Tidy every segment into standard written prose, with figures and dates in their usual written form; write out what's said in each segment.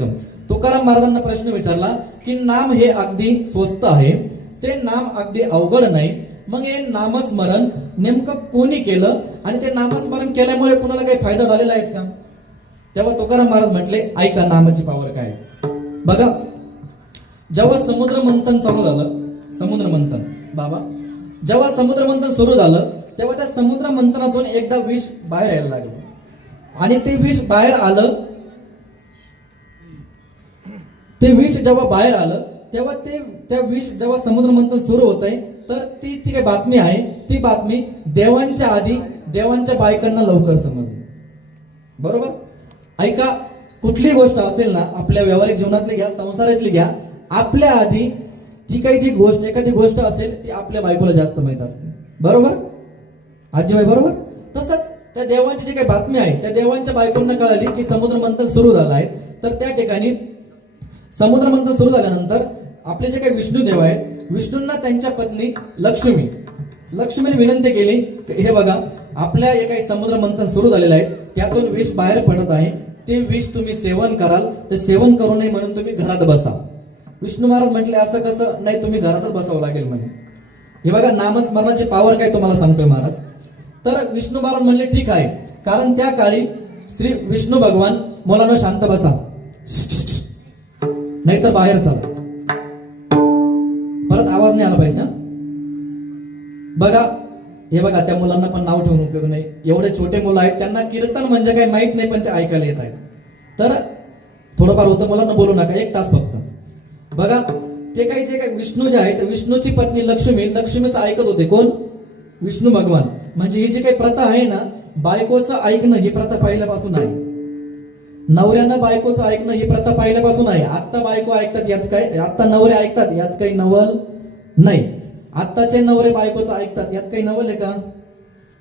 करायचं? तुकाराम महाराजांना प्रश्न विचारला की नाम हे अगदी स्वस्त आहे, ते नाम अगदी अवघड नाही, मग हे नामस्मरण नेमकं कोणी केलं आणि ते नामस्मरण केल्यामुळे कुणाला काही फायदा झालेला आहे का? तेव्हा तुकाराम महाराज म्हटले, ऐका नामाची पावर काय. बघा, जेव्हा समुद्र मंथन चालू झालं, समुद्र मंथन बाबा, जेव्हा समुद्र मंथन सुरू झालं तेव्हा त्या समुद्र मंथनातून एकदा विष बाहेर यायला लागलं आणि ते विष बाहेर आलं. ते विष जेव्हा बाहेर आलं तेव्हा त्या विष जेव्हा समुद्र मंथन सुरू होत आहे तर ती जी काही बातमी आहे ती बातमी देवांच्या आधी देवांच्या बायकांना लवकर समजली. बरोबर? ऐका, कुठली गोष्ट असेल ना, आपल्या व्यावहारिक जीवनातली घ्या, संसारातली घ्या, आपल्या आधी ती काही जी गोष्ट, एखादी गोष्ट असेल ती आपल्या बायकोला जास्त माहित असते. बरोबर आजीबाई? बरोबर. तसंच त्या देवांची जी काही बातमी आहे त्या देवांच्या बायकोंना कळाली की समुद्र मंथन सुरू झालं आहे. तर त्या ठिकाणी समुद्र मंथन सुरू झाल्यानंतर आपले जे काही विष्णुदेव आहेत, विष्णूंना त्यांच्या पत्नी लक्ष्मीने विनंती केली, हे बघा, आपल्या जे काही समुद्र मंथन सुरू झालेलं आहे त्यातून विष बाहेर पडत आहे, ते विष तुम्ही सेवन कराल, ते सेवन करू नये म्हणून तुम्ही घरात बसा. विष्णू महाराज म्हटले, असं कसं? नाही, तुम्ही घरातच बसावं लागेल म्हणे. हे बघा, नामस्मरणाची पावर काय तुम्हाला सांगतोय महाराज. तर विष्णू महाराज म्हणले, ठीक आहे, कारण त्या काळी श्री विष्णू भगवान, मुलांना शांत बसा, नाहीतर बाहेर चला, परत आवाज नाही आला पाहिजे. बघा, हे बघा, त्या मुलांना पण नाव ठेवून उपयोग नाही. एवढे छोटे मुलं आहेत, त्यांना कीर्तन म्हणजे काही माहित नाही, पण ते ऐकायला येत आहेत. तर थोडंफार होतं, मुलांना बोलू नका, 1 तास फक्त. बघा, ते काही जे काही विष्णू जे आहेत, विष्णूची पत्नी लक्ष्मीचं ऐकत होते. कोण? विष्णू भगवान. म्हणजे ही जी काही प्रथा आहे ना, बायकोचं ऐकणं, ही प्रथा पहिल्यापासून आहे. नवऱ्यानं बायकोचं ऐकणं ही प्रथा पहिल्यापासून आहे. आत्ता बायको ऐकतात यात काय, आत्ता नवरे ऐकतात यात काही नवल नाही. आत्ताचे नवरे बायकोचं ऐकतात यात काही नवल आहे का?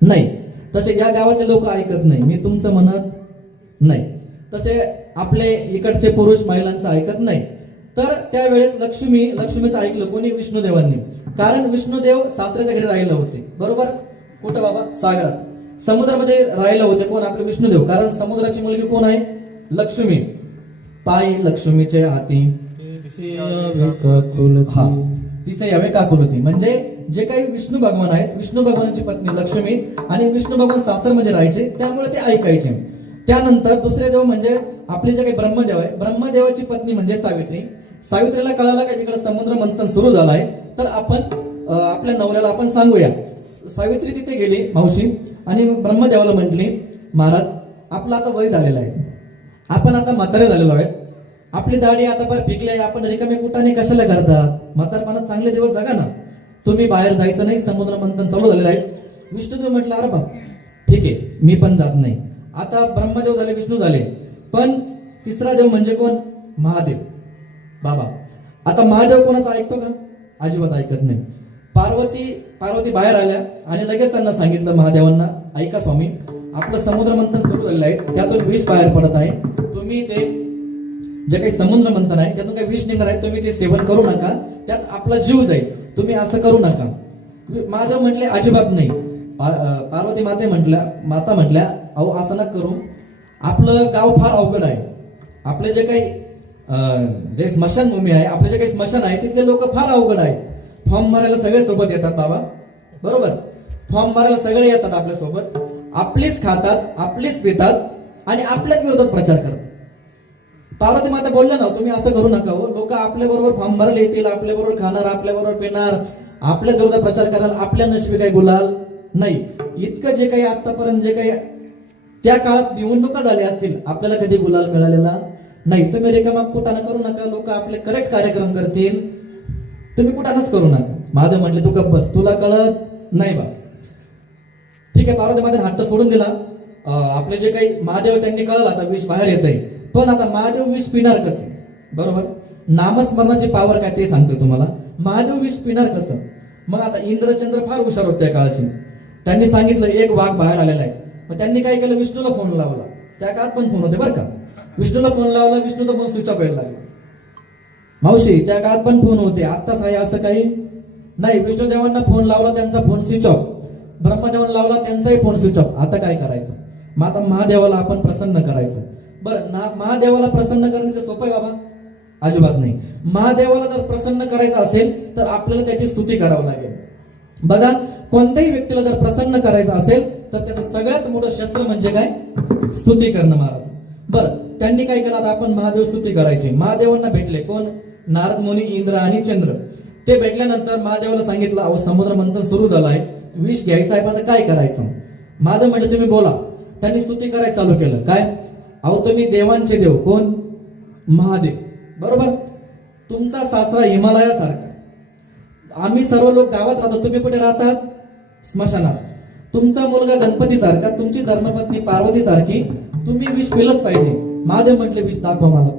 नाही. तसे या गावातले लोक ऐकत नाही, मी तुमचं म्हणत नाही. तसे आपले इकडचे पुरुष महिलांचं ऐकत नाही. तर त्यावेळेस लक्ष्मीचं ऐकलं कोणी? विष्णुदेवांनी. कारण विष्णुदेव सासऱ्याच्या घरी राहिला होते. बरोबर? कुठं बाबा? सागरात, समुद्रामध्ये राहिला होते. कोण? आपले विष्णुदेव. कारण समुद्राची मुलगी कोण आहे? लक्ष्मी. पायी लक्ष्मीचे हाती तिसे यावे काकुलती. म्हणजे जे काही विष्णू भगवान आहेत, विष्णू भगवानाची पत्नी लक्ष्मी आणि विष्णू भगवान सासरमध्ये राहायचे, त्यामुळे ते ऐकायचे. त्यानंतर दुसरे देव म्हणजे आपले जे काही ब्रह्मदेव आहे, ब्रह्मदेवाची पत्नी म्हणजे सावित्रीला कळालं की तिकडे समुद्र मंथन सुरू झालं आहे, तर आपण आपल्या नवऱ्याला आपण सांगूया. सावित्री तिथे गेली, मावशी, आणि ब्रह्मदेवाला म्हटली, महाराज, आपलं आता वय झालेलं आहे, आपण आता म्हातारे झालेलो आहेत, आपली दाढी आता फार पिकली आहे, आपण रिकामे कुटाने कशाला करतात? म्हातारपणात चांगले दिवस जगा ना, तुम्ही बाहेर जायचं नाही, समुद्र मंथन चालू झालेलं आहे. विष्णुदेव म्हटलं, अरे बाप, ठीक आहे, मी पण जात नाही. आता ब्रह्मदेव झाले, विष्णू झाले, पण तिसरा देव म्हणजे कोण? महादेव. बाबा, आता महादेव कोणाचा ऐकतो का? अजिबात ऐकत नाही. पार्वती बाहेर आल्या आणि लगेच त्यांना सांगितलं, महादेवांना, ऐका स्वामी, आपलं समुद्र मंथन सुरू झालेलं आहे, त्यातून विष बाहेर पडत आहे, तुम्ही ते जे काही समुद्र मंथन आहे त्यातून काही विष निघणार आहे, तुम्ही ते सेवन करू नका, त्यात आपला जीव जाईल, तुम्ही असं करू नका. महादेव म्हटले, अजिबात नाही. पार्वती माता म्हटल्या, अहो असं नका करू, आपलं गाव फार अवघड आहे, आपले जे काही जे स्मशानभूमी आहे, आपले जे काही स्मशान आहे, तिथले लोक फार अवघड आहे. फॉर्म मारायला सगळे सोबत येतात बाबा. बरोबर? फॉर्म मारायला सगळे येतात आपल्या सोबत, आपलीच खातात, आपलीच पितात आणि आपल्याच विरोधात प्रचार करतात. पार्वती माता बोलल्या ना, तुम्ही असं करू नका हो, लोक आपल्या बरोबर फॉर्म भरायला येतील, आपल्या बरोबर खाणार, आपल्या बरोबर पिणार, आपल्या विरोधात प्रचार करायला, आपल्या नशिबी काही गुलाल नाही. इतकं जे काही आतापर्यंत जे काही त्या काळात निवडणुका झाल्या असतील, आपल्याला कधी गुलाल मिळालेला नाही. तुम्ही रिकामा कुटाणा करू नका, लोक आपले करेक्ट कार्यक्रम करतील, तुम्ही कुटाणाच करू नका. महादेव म्हटले, तू गप्प बस, तुला कळत नाही बा. ठीक आहे, पार्वती मातेने हट्ट सोडून दिला. आपले जे काही महादेव त्यांनी कळलं आता विष बाहेर येत आहे, पण आता महादेव विष पिणार कसे? बरोबर? नामस्मरणाची पावर काय ते सांगतोय तुम्हाला. महादेव विष पिणार कसं? मग आता इंद्रचंद्र फार हुशार होते त्या काळाची, त्यांनी सांगितलं एक वाघ बाहेर आलेला आहे. मग त्यांनी काय केलं, विष्णूला फोन लावला. त्या काळात पण फोन होते बरं का. विष्णूला फोन लावला, विष्णूचा फोन स्विच ऑफ यायला लागला. मावशी, त्या काळात पण फोन होते, आत्ताच आहे असं काही नाही. विष्णुदेवांना फोन लावला, त्यांचा फोन स्विच ऑफ. ब्रह्मदेवांना लावला, त्यांचाही फोन स्विच ऑफ. आता काय करायचं? मग आता महादेवाला आपण प्रसन्न करायचं. बरं महादेवाला प्रसन्न करणं ते सोपं आहे बाबा? अजिबात नाही. महादेवाला जर प्रसन्न करायचं असेल तर आपल्याला त्याची स्तुती करावी लागेल. बघा, कोणत्याही व्यक्तीला जर प्रसन्न करायचं असेल तर त्याचं सगळ्यात मोठं शस्त्र म्हणजे काय? स्तुती करणं महाराज. बरं, त्यांनी काय केलं? आता आपण महादेव स्तुती करायची. महादेवांना भेटले कोण? नारद मुनी, इंद्र आणि चंद्र. ते भेटल्यानंतर महादेवाला सांगितलं, अहो समुद्र मंथन सुरू झालं आहे, विष घ्यायचं आहे, पण आता काय करायचं? महादेव म्हणजे तुम्ही बोला. त्यांनी स्तुती करायला चालू केलं. काय? अहो तुम्ही देवांचे देव. कोण? महादेव. बरोबर. तुमचा सासरा हिमालयासारखा, आम्ही सर्व लोक गावात राहतो, तुम्ही कुठे राहतात? स्मशानात. तुमचा मुलगा गणपती सारखा, तुमची धर्मपत्नी पार्वती सारखी, तुम्ही विष पिलंच पाहिजे. महादेव म्हटले विष दाखवा मला.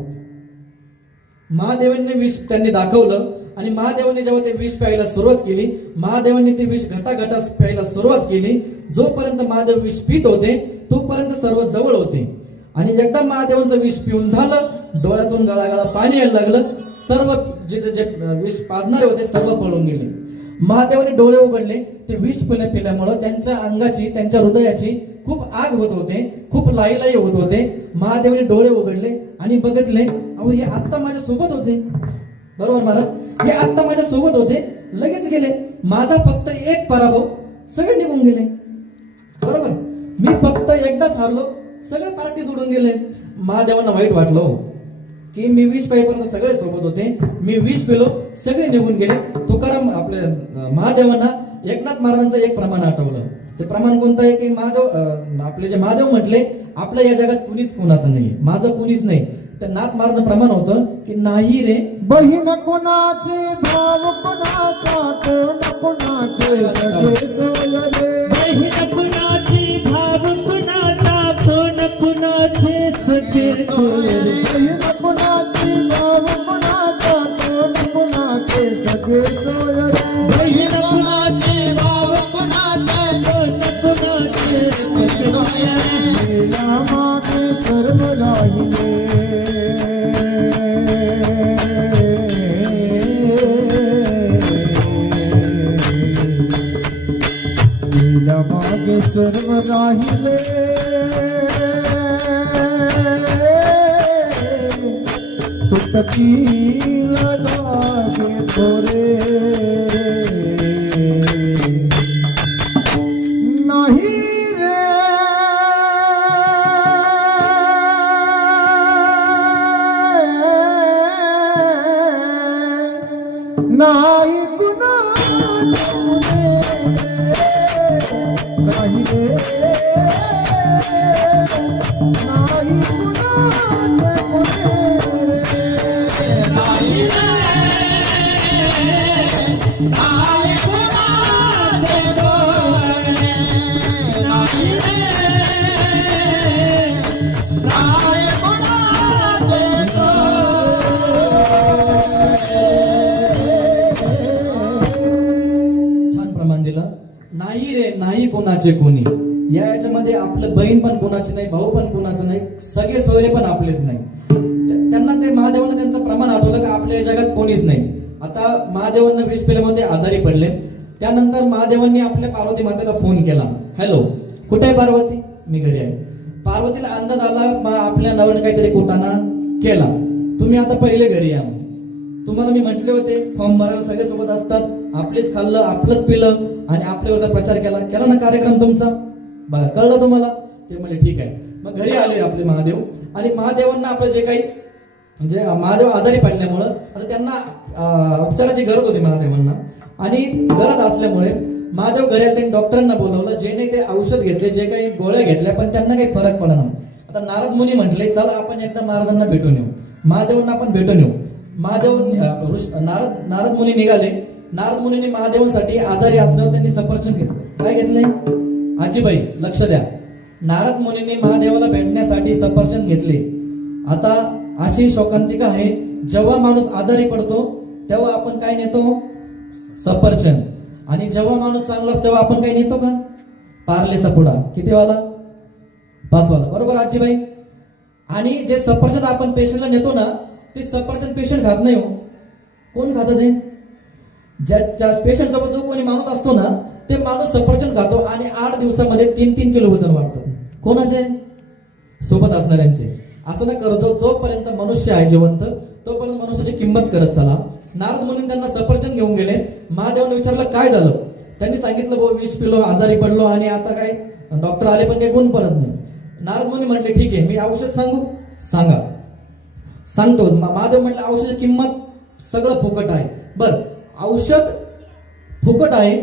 महादेवांनी विष त्यांनी दाखवलं आणि महादेवांनी जेव्हा ते विष प्यायला सुरुवात केली, महादेवांनी ते विष घटाघटा प्यायला सुरुवात केली. जोपर्यंत महादेव विष पित होते तोपर्यंत सर्व जवळ होते. आणि एकदा महादेवांचं विष पिऊन झालं, डोळ्यातून गळागळा पाणी यायला लागलं. सर्व जे विष पाजणारे होते सर्व पळून गेले. महादेवाने डोळे उघडले. ते विष पिल्यामुळे त्यांच्या अंगाची, त्यांच्या हृदयाची खूप आग होत होते, खूप लाई होत होते. महादेवाने डोळे उघडले आणि बघितले, अहो हे आत्ता माझ्या सोबत होते. बरोबर महाराज, हे आत्ता माझ्या सोबत होते, लगेच गेले. माझा फक्त एक पराभव, सगळे निघून गेले. बरोबर, मी फक्त एकदाच हारलो, सगळे पार्टी सोडून गेले. महादेवांना वाईट वाटलं की मी विष पेपर्यंत सगळे सोबत होते, मी विष पेलो, सगळे निघून गेले. तुकाराम आपल्या महादेवांना एकनाथ महाराजांचं एक प्रमाण आठवलं. ते प्रमाण कोणतं आहे? की महादेव, आपले जे महादेव म्हटले, आपल्या या जगात कुणीच कोणाचं नाही, माझं कुणीच नाही. तर नाथ महाराजांचं प्रमाण होतं की नाही रे बहीण कुणाचे, भाव कुणाचा, कोण कुणाचे, सगळे सोय रे. बहीण कुणाची, भाव कुणाचा, कोण कुणाचे, सगळे सोय रे. बहीण कुणाची, भाव कुणाचा, कोण कुणाचे, सगळे सोय रे. बहीण कुणाची, भाव कुणाचा, कोण कुणाचे, सगळे सोय रे. गेला मागे सर्व राहिले, गेला मागे सर्व राहिले. तुटतील धागे थोरे, नाही रे नाही कुणाचे, नाही रे नाही कुणाचे. छान प्रमाण दिलं. नाही रे नाही कोणाचे कोणी. याच्यामध्ये आपलं बहीण पण कोणाची नाही, भाऊ पण कोणाचं नाही, सगळे सोयरे पण आपलेच नाही. त्यांना ते महादेवांना त्यांचं प्रमाण आठवलं की आपल्या जगात कोणीच नाही. आता महादेवांना विष पेल्यामुळे ते आजारी पडले. त्यानंतर महादेवांनी आपल्या पार्वती मातेला फोन केला. हॅलो, कुठे आहे पार्वती? मी घरी आहे. पार्वतीला अंदाज आला आपल्या नवऱ्याने काहीतरी कुटाणा केला. तुम्ही आता पहिले घरी या. तुम्हाला मी म्हटले होते फॉर्म भरायला सगळे सोबत असतात, आपलेच खाल्लं, आपलंच पिलं आणि आपल्यावरचा प्रचार केला ना कार्यक्रम तुमचा. बघा, कळलं तुम्हाला? ते म्हणजे ठीक आहे. मग घरी आले आपले महादेव आणि महादेवांना आपलं जे काही म्हणजे महादेव आजारी पडल्यामुळं आता त्यांना उपचाराची गरज होती महादेवांना. आणि गरज असल्यामुळे महादेव घरातल्या डॉक्टरांना बोलवलं, जेने ते औषध घेतले, जे काही गोळ्या घेतल्या, पण त्यांना काही फरक पडला. आता नारद मुनी म्हटले चला आपण एकदा महाराजांना भेटून येऊ, महादेवांना आपण भेटून येऊ. महादेव नारद मुनी निघाले. नारद मुनीने महादेवांसाठी आजारी असल्यावर त्यांनी सफरचंद घेतलं. काय घेतले? आजीबाई लक्ष द्या, नारद मुनीने महादेवाला भेटण्यासाठी सफरचंद घेतले. आता अशी शोकांतिका आहे, जेव्हा माणूस आजारी पडतो तेव्हा आपण काय नेतो? सफरचंद. आणि जेव्हा माणूस चांगला असतो तेव्हा आपण काय नेतो का? पार्लेचा पुडा. किती वाला? 5 वाला. बरोबर आजीबाई? आणि जे सफरचंद आपण पेशंटला नेतो ना, ते सफरचंद पेशंट खात नाही हो. कोण खात ते? ज्या पेशंट सोबत जो कोणी माणूस असतो ना, ते माणूस सफरचंद खातो आणि 8 दिवसामध्ये 3-3 किलो वजन वाढतं. कोणाचे? सोबत असणाऱ्यांचे. असं न करतो, जोपर्यंत मनुष्य आहे जिवंत तोपर्यंत मनुष्याची किंमत करत चला. नारद मुनी त्यांना सफरचंद घेऊन गेले. महादेवाने विचारलं काय झालं. त्यांनी सांगितलं भाऊ विष पिलो, आजारी पडलो आणि आता काय डॉक्टर आले पण काही गुण पडत नाही. नारद मुनी म्हटले ठीक आहे, मी औषध सांगू, सांगा. सांगतो. महादेव म्हटलं औषधाची किंमत सगळं फुकट आहे. बर औषध फुकट आहे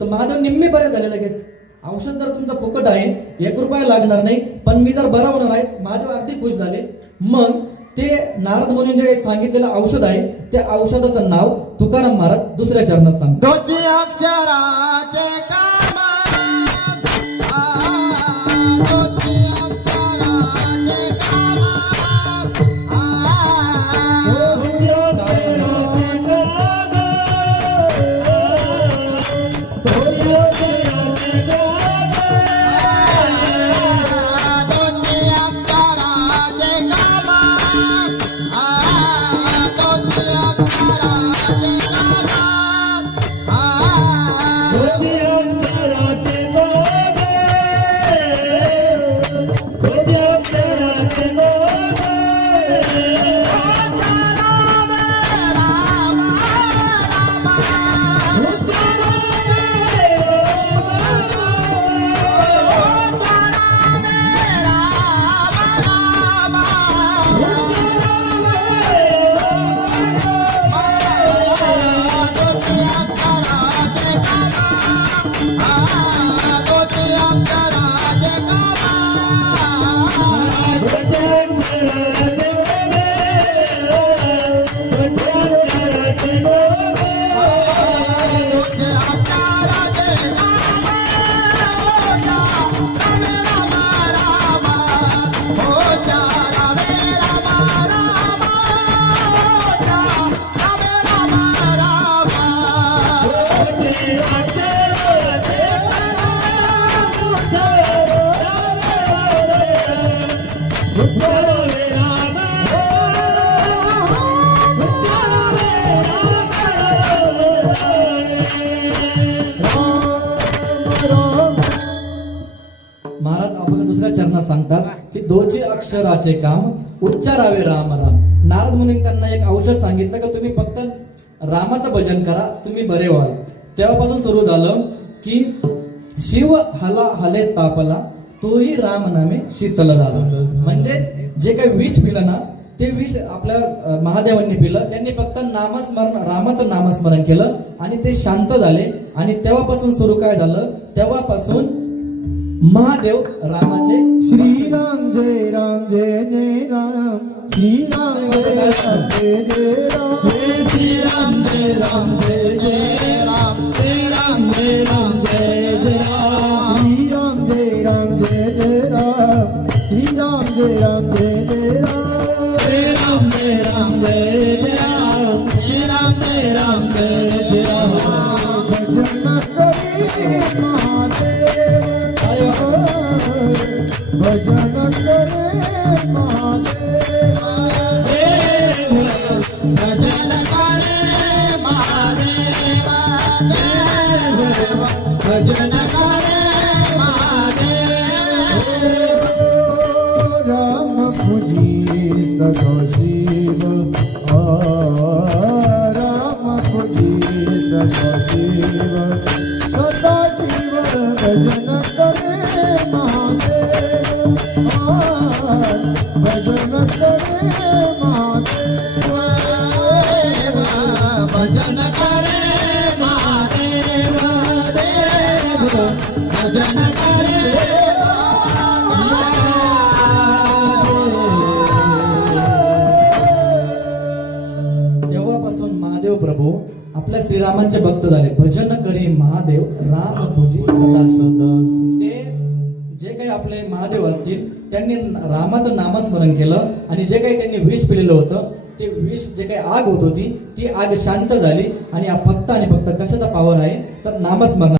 तर महादेव निम्मे बरे झाले लगेच. औषध जर तुमचं फुकट आहे 1 रुपया लागणार नाही, पण मी जर बरा होणार आहे. महादेव अगदी खुश झाले. मग ते नारद मुनींचे जे सांगितलेलं औषध आहे त्या औषधाचं नाव तुकाराम महाराज दुसऱ्या चरणात सांगतो. दोची अक्षराचे काम दोची अक्षराचे काम महाराज आपल्याला दुसऱ्या चरणात सांगतात की दोची अक्षराचे काम उच्चारावे राम राम. नारद मुनी त्यांना एक औषध सांगितलं की तुम्ही फक्त रामाचं भजन करा, तुम्ही बरे व्हाल. तेव्हापासून सुरू झालं की शिव हला हले तापला तोही राम नामे शीतल झाला. म्हणजे जे काही विष पिलं ना ते विष आपल्या महादेवांनी पिलं. त्यांनी फक्त नामस्मरण, रामाचं नामस्मरण केलं आणि ते शांत झाले. आणि तेव्हापासून सुरू काय झालं, तेव्हापासून महादेव रामाचे श्रीराम जय राम जय जय राम श्रीराम जय राम जय जय राम श्रीराम जय राम जय जय राम श्रीराम जय राम जय जय राम श्रीराम जय राम जय जय राम श्रीराम जय राम जय जय राम श्रीराम जय राम जय जय राम श्रीराम जय राम जय जय राम भजन करे महादेव भजन करे महादेव भजन करे महादेव भजन करे महादेव राम पूजी सदा शिव राम पूजी सदा शिव भजन करे महादेव भजन करे महादेव भजन करे महादेव देव भजन करे तेव्हापासून महादेव प्रभू आपल्या श्रीरामांचे भक्त झाले. भजन करे महादेव राम पूजी सदा. ते जे काही आपले महादेव असतील त्यांनी रामाचं नामस्मरण केलं आणि जे काही त्यांनी विष पिलेलं होतं ते विष, जे काही आग होत होती ती आग शांत झाली. आणि फक्त आणि फक्त कशाचा पावर आहे तर नामस्मरण.